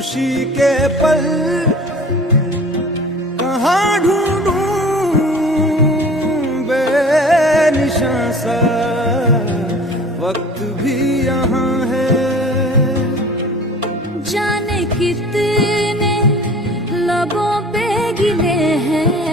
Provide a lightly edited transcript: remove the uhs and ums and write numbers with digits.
खुशी के पल कहाँ ढूंढूं बेनिशां सा वक्त भी यहाँ है। जाने कितने लबों पे गिले हैं